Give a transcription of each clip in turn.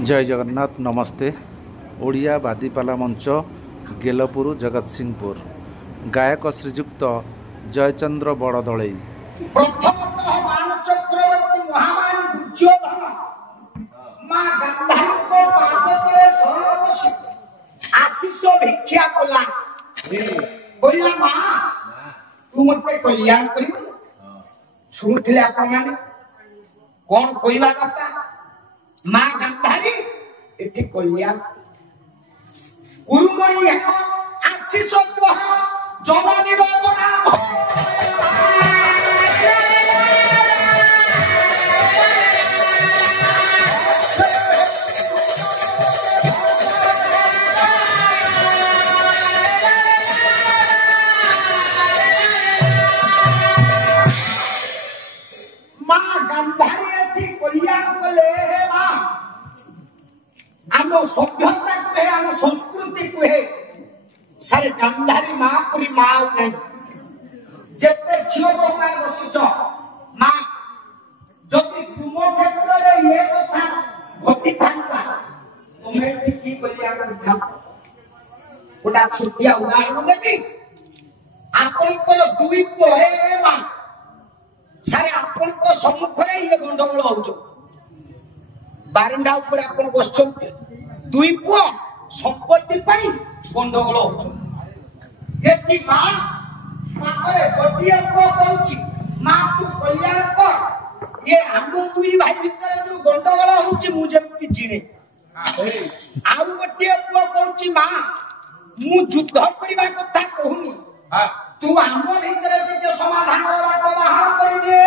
जय जगन्नाथ नमस्ते। ओडिया बादीपाला मंच गेलपुर जगतसिंहपुर गायक श्रीजुक्त जयचंद्र बड़दलई। आशीष भिक्षा कला कहला माँ तू मोर पे कल्याण कर शुणुले आपण कौन कहवा कथा माँ गांधारी एठी कल्याण गुरुमणि आशीष द्वार जवानी सभ्यता कहे आम संस्कृति कहे सारे गांधारी महापुरी माँ नहीं जिते झील बोमाय बसिच माँ जदि तुम क्षेत्र में ये कथा घटी था तुम्हें कि गोटा छुटिया उदाहरण देवी आपंकर दुई पुहे माँ सारे आपण सम्मुखें ये गंडगोल हो बारंडा ऊपर आप बस दुई पुआ संपत्ति गंडगोल हो माँ गोटे पुआ कह माँ तू कल्याण कर ये आम दुई भाई भितर जो गंडगोल होमती चिणे आउ गोटे पुआ कह माँ मु युद्ध करने कथा कहूनी तू आम भीतर से समाधान बात बाहर कर दे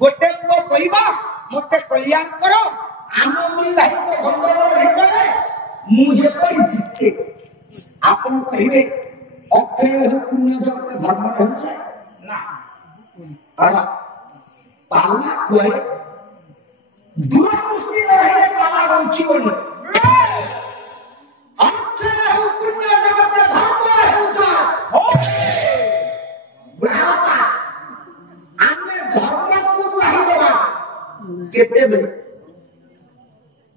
गोटे पुओ कह मत कल्याण कर आम दुई भाई गंडगोल भीतर मुझे जीते आप कहे अक्षय पुण्य जगत धर्म रहे ना पाला कहे दूरदृष्टि रहे पाला बंचीबन अक्षय पुण्य जगत धर्म रहे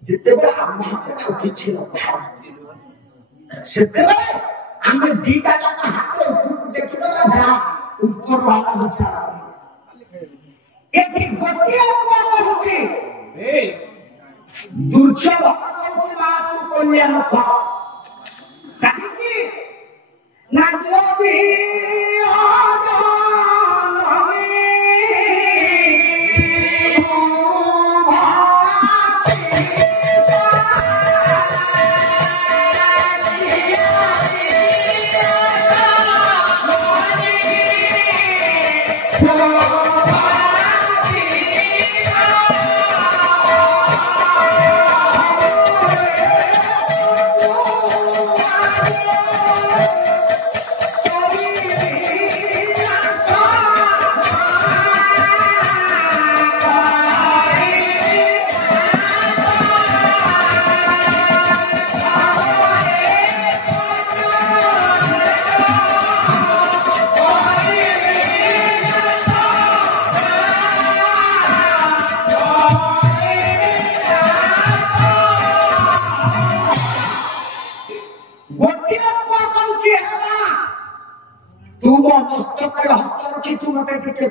जिते आम हाथ किसी से दीटा जाक हाथ देखीदा ऊपर वाला विचार ये गोटे दुर्जय कल्याण कहीं ना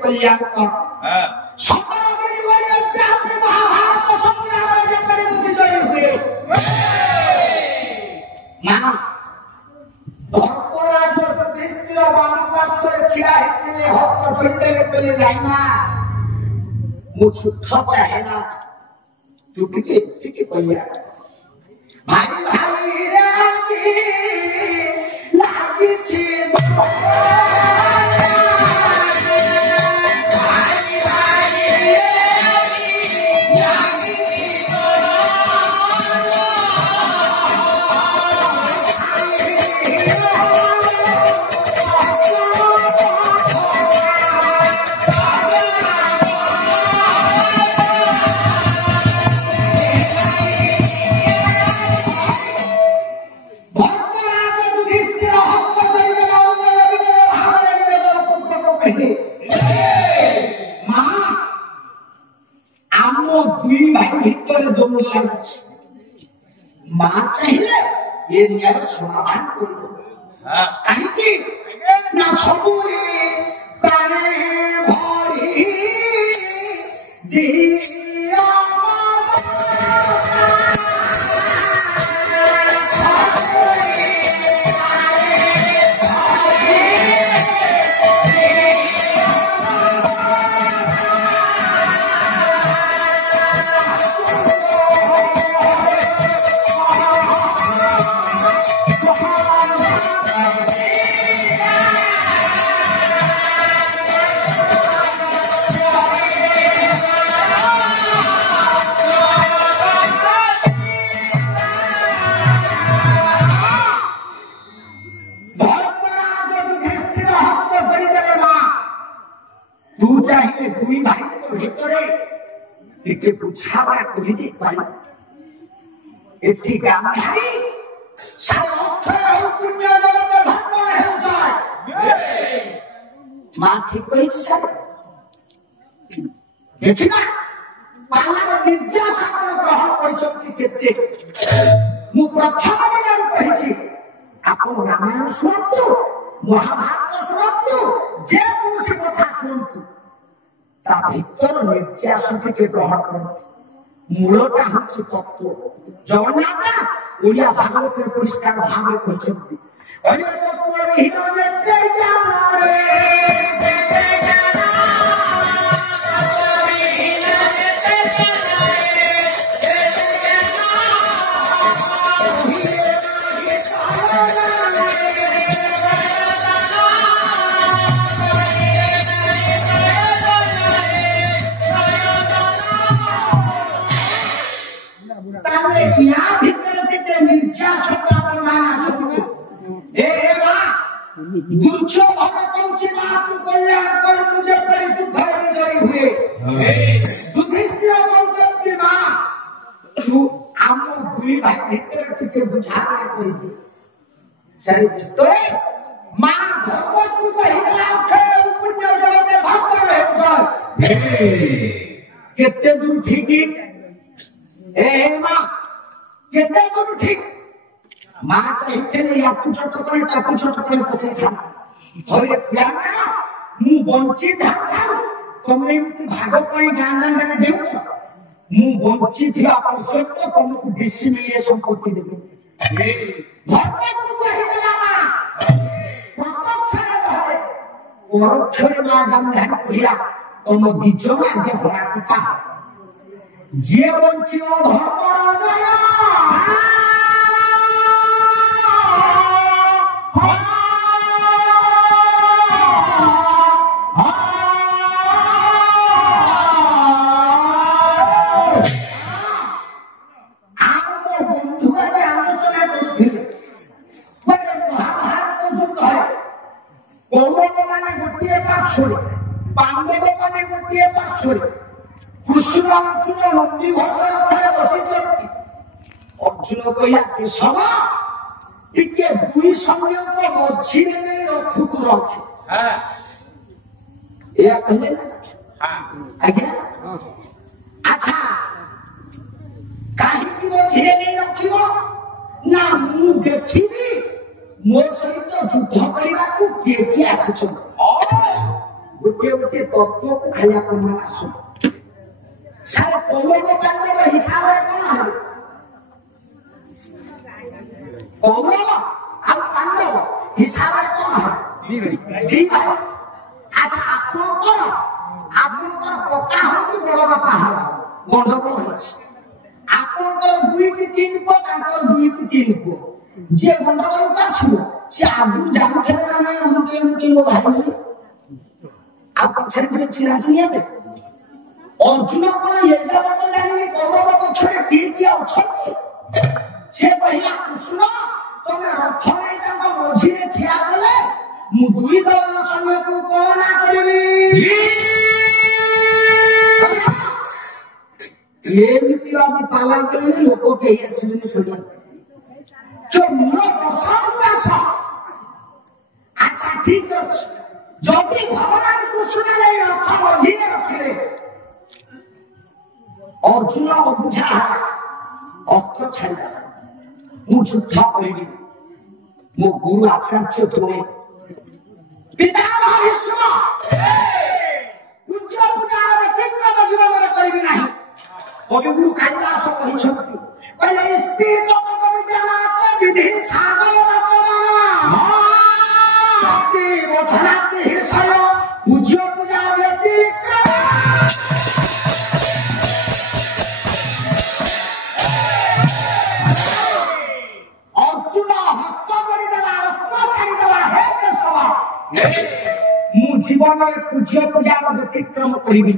कल्याण कर महाभारत संग्राम विजयी हुए माँ धर्मराज बाम पार्श्व छिड़ा हक चढ़ीदे जाई मु शुद्ध चाहे ना तू टिके कल्याण भाई भाई लागी ଏ ନ୍ୟାୟ ସମାଧାନ କରିବ। କାହିଁକି ନା ସବୁରେ ପ୍ରାଣେ ଭରି ଦିଅ तू चाहिए दुई भाई भीतर टे बुझावा एठी गांधारी पुण्य माँ ठीक देखना पालार निर्यास ग्रहण करते मु प्रथम कही आप रामायण शुणु महाभारत शुणु जे कौन कथा शुणु ता भीतर निर्यास टे ग्रहण कर मूलटा हूँ तत्व जगन्नाथ ओडिया भागवत परिष्कार भाव कहते दुर्योधन कौची बात कल्याण कर मुझे पर युद्ध विजयी हुए युधिष्ठिर कौची मां तू आम दुई भाई भीतर टिके बुझा कोई सरी तो मां धर्म तू कहिला के पुण्य जगते भाग रहे केते दूर ठीक ए मां केते दूर ठीक मां चाहते या कुछ टकरे पके खा धरे प्यारा मु बंची धाता तमे भाग पई ज्ञान में देउछ मु बंची थिया पर्यंत तुमको डिसी मिलिए संपत्ति देबे धर्म को कहिला मां प्रत्यक्ष रहे परोक्ष मां गंधा कहिया तुम दिजो आगे भरा कुटा जे बंची धर्म जय पांडव माने गोटे पार्श्व कृष्ण अर्जुन नंदी घोष रथरे बसी अर्जुन कहिया किशोर टिके दुई समय मझिरे नहीं रथ को रख या कहले आज्ञा अच्छा कहीं मझिरे नहीं रखिबो ना मु देखिबी मो सहित युद्ध करने को किए आसुछ गोटे गोटे तत्व को खाया प्रमाण आसु सारे कौरव पांडव हिसाब कौन है कौरव और पांडव हिसाब कौन है ठीक है अच्छा आपको पक्का हो कि बड़ बापा हो गंडगोल हो आपनकर दुई की तीन को तांकर दुई की तीन को जे गंडगोल कासु से आगु जानु खेबे ना हम के लो भाई आप पक्षर के चिन्ह चिन्ह में अर्जुन को ये जगत जानी कौरव पक्षर की अछंती से पहिला कृष्ण तमे रथ में तांको मझिरे ठिया गले मु दुई दल समय को कोना करबी ये मितिवा में पाला करले लोक के आसीबे सुनिया जो मूल दर्शन पास अच्छा ठीक अछि जदि भगवान कृष्ण ने रथ मझिरे रखिले अर्जुन बुझा अस्त्र छाड़ा ମୁଁ ଯୁଦ୍ଧ କରିବି। ମୋ ଗୁରୁ ଆଚାର୍ଯ୍ୟ ଦ୍ରୋଣୀ ପିତାମହ ଭୀଷ୍ମ ଉଚ୍ଚ ପୂଜାର ବ୍ୟତିକ୍ରମ ଜୀବନରେ କରିବି ନାହିଁ। କବିଗୁରୁ କାଳିଦାସ କହିଛନ୍ତି କହିଲେ ସ୍ପିତ ବିଦ୍ୟାନାଥ ବିଧି ସାଗର ବଧନାତି ହିଂସୟ ଉଚ୍ଚ ପୂଜା ବ୍ୟତିକ୍ରମ ଅର୍ଜୁନ ହସ୍ତ କରିଦେଲା ଅସ୍ତ୍ର ଛାଡ଼ିଦେଲା ହେ କେଶବ ମୁଁ ଜୀବନରେ ପୂଜ୍ୟ ପୂଜାର ବ୍ୟତିକ୍ରମ କରିବି।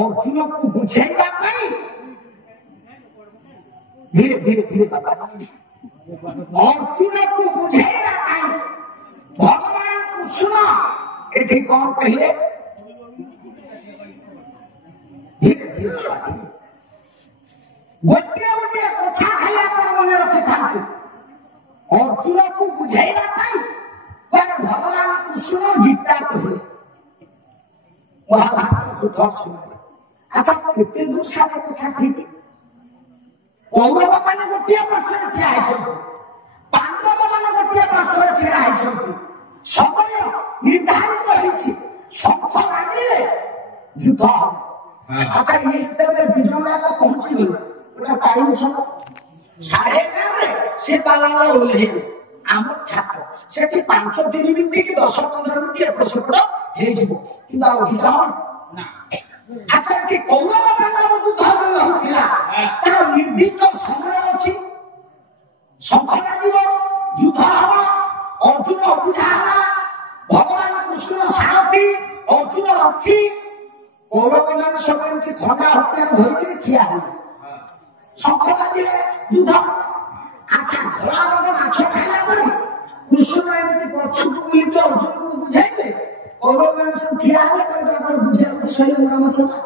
ଅର୍ଜୁନକୁ ବୁଝେଇବା ପାଇଁ ଧୀରେ ଧୀରେ ଧୀରେ ଅର୍ଜୁନକୁ ବୁଝେଇବା ପାଇଁ ଭଗବାନ କୃଷ୍ଣ ଏଠି କଣ କହିଲେ ଧୀରେ ଧୀରେ ଗୋଟିଏ ଗୋଟିଏ କଥା ଖାଲି ଆପଣ ମନେ ରଖିଥାନ୍ତୁ। ଅର୍ଜୁନକୁ ବୁଝେଇବା ପାଇଁ ଭଗବାନ କୃଷ୍ଣ ଗୀତା କହିଲେ ମହାଭାରତ ଯୁଦ୍ଧ ଶୁଣିଲେ। ଆଚ୍ଛା କେତେ ଦୂର ସାରା କଥା ଠିକ? କୌରବ ମାନେ ଗୋଟିଏ ପାର୍ଶ୍ୱରେ ଠିଆ ହେଇଛନ୍ତି, ପାଣ୍ଡବ ମାନେ ଗୋଟିଏ ପାର୍ଶ୍ୱରେ ଛିଡା ହେଇଛନ୍ତି। ସମୟ ନିର୍ଦ୍ଧାରିତ ହେଇଛି, ଶଙ୍ଖ ବାଜିଲେ ଯୁଦ୍ଧ ହବ। ଆଚ୍ଛା ଇଏ ଯେତେବେଳେ ଦି ଜଣ ଯାକ ପହଞ୍ଚିଗଲେ ଗୋଟେ ଟାଇମ ଥିବ 11:30 ସେ ପାଲାଳ ଓହ୍ଲେଇବେ। ଆମର ଥାକ ସେଠି 5-3 ମିନିଟ କି 10-15 ମିନିଟ ଏପଟ ସେପଟ ହେଇଯିବ, କିନ୍ତୁ ଆଉ ଅଧିକା ହବ ନା। ଆଚ୍ଛା ଏଠି କୌରବ ପାଣ୍ଡବ ଯୁଦ୍ଧ ହଉଥିଲା, ତାର ନିର୍ଦ୍ଦିଷ୍ଟ ସମୟ ଅଛି। ଶଙ୍ଖ ବାଜିବ, ଯୁଦ୍ଧ ହବ, ଅର୍ଜୁନ ବୁଝା ହେଲା, ଭଗବାନ କୃଷ୍ଣ ସାରଥୀ, ଅର୍ଜୁନ ରଥୀ, କୌରବ ମାନେ ସବୁ ଏମିତି ଖଣ୍ଡା ହତ୍ୟାର ଧରିକି ଠିଆ ହେଲେ। ଶଙ୍ଖ ବାଜିଲେ ଯୁଦ୍ଧ। ଆଚ୍ଛା ଧଳା ରଙ୍ଗ ମାଛ ଖାଇଲା ପରେ କୃଷ୍ଣ ଏମିତି ପଛକୁ ବୁଲିକି ଅର୍ଜୁନକୁ ବୁଝାଇଲେ, କୌରବ ମାନେ ସବୁ ଠିଆ ହେଲେ କହିଲେ ଆପଣ ବୁଝିବାକୁ ଶୈଳୀ କାମ ଥିଲା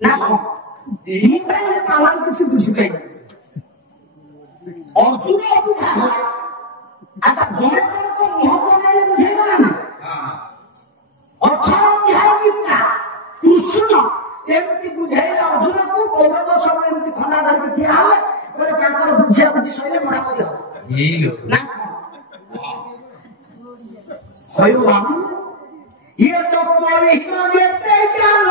ନା ମୁଁ କାହିଁକି ପାଳନ କିଛି ବୁଝିପାରିଲି। ଅର୍ଜୁନ ବୁଝା ହେଲା। ଆଚ୍ଛା ଜଣେ ଜଣକ ମୁହଁ ବନେଇଲେ ବୁଝେଇବ ନା ନା? 18 ଅଧ୍ୟାୟ ଗୀତା କୃଷ୍ଣ ଏମିତି ବୁଝେଇଲେ ଅର୍ଜୁନକୁ, କୌରବ ସବୁ ଏମିତି ଖଣ୍ଡା ଧରିକି ଠିଆ ହେଲେ କହିଲେ ତାଙ୍କର ବୁଝିବା ବୁଝି ଶୈଳୀ ମରା କରି ହବ ନା ହଉ ବାବୁ ଇଏ ତ ପରିହୀନ ଯେତେ ଜ୍ଞାନ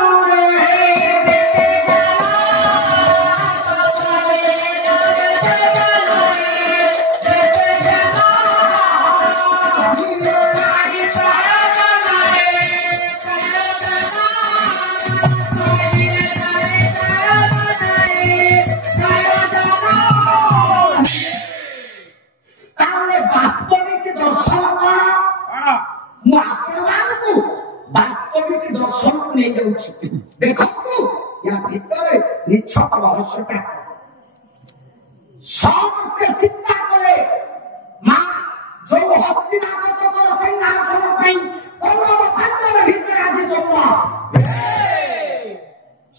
ମୁଁ ଆପଣମାନଙ୍କୁ ବାସ୍ତବିକ ଦର୍ଶନକୁ ନେଇଯାଉଛି। ଦେଖନ୍ତୁ ୟା ଭିତରେ ନିଛକ ରହସ୍ୟଟା ସମସ୍ତେ ଚିନ୍ତା କଲେ ମା ଯୋଉ ହସ୍ତିନାପୁର ସିଂହାସନ ପାଇଁ କୌରବ ପାଣ୍ଡବ ଭିତରେ ଆଜି ଜନ୍ମ।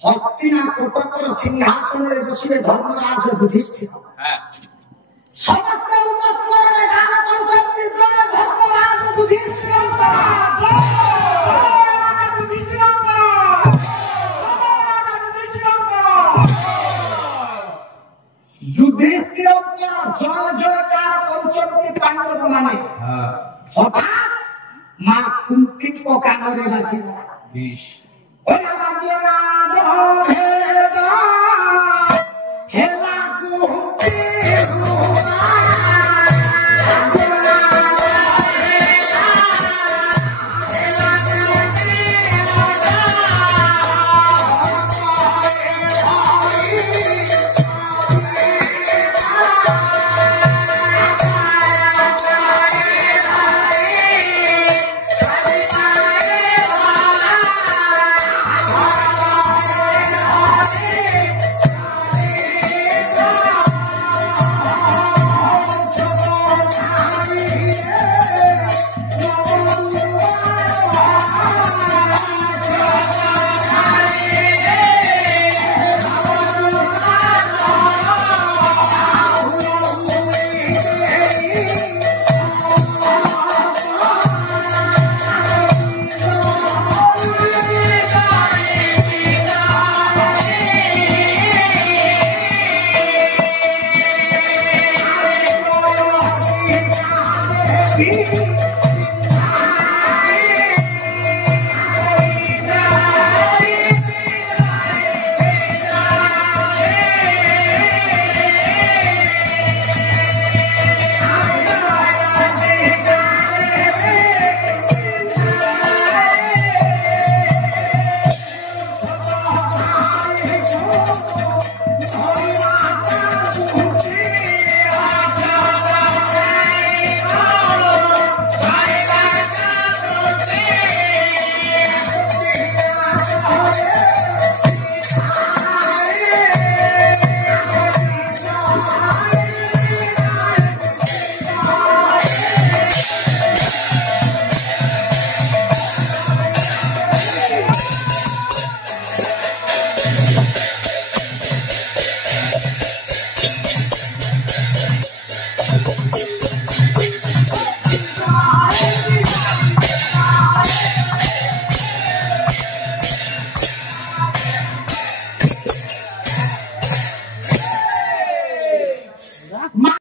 ହସ୍ତିନାପୁର ସିଂହାସନରେ ବସିବେ ଧର୍ମରାଜ ଯୁଧିଷ୍ଠିର। ସମସ୍ତେ ଉପସ୍ୱରରେ ଗାନ କରୁଛନ୍ତି ଜୟ ଧର୍ମରାଜ ଯୁଧିଷ୍ଠିରଙ୍କର ଯୁଧିଷ୍ଠିରଙ୍କର ଜୟ ଜୟକାର କରୁଛନ୍ତି ପାଣ୍ଡବ ମାନେ। ହଠାତ୍ ମା କୁନ୍ତୀଙ୍କ କାନରେ ବାଜିଲା ଦେବି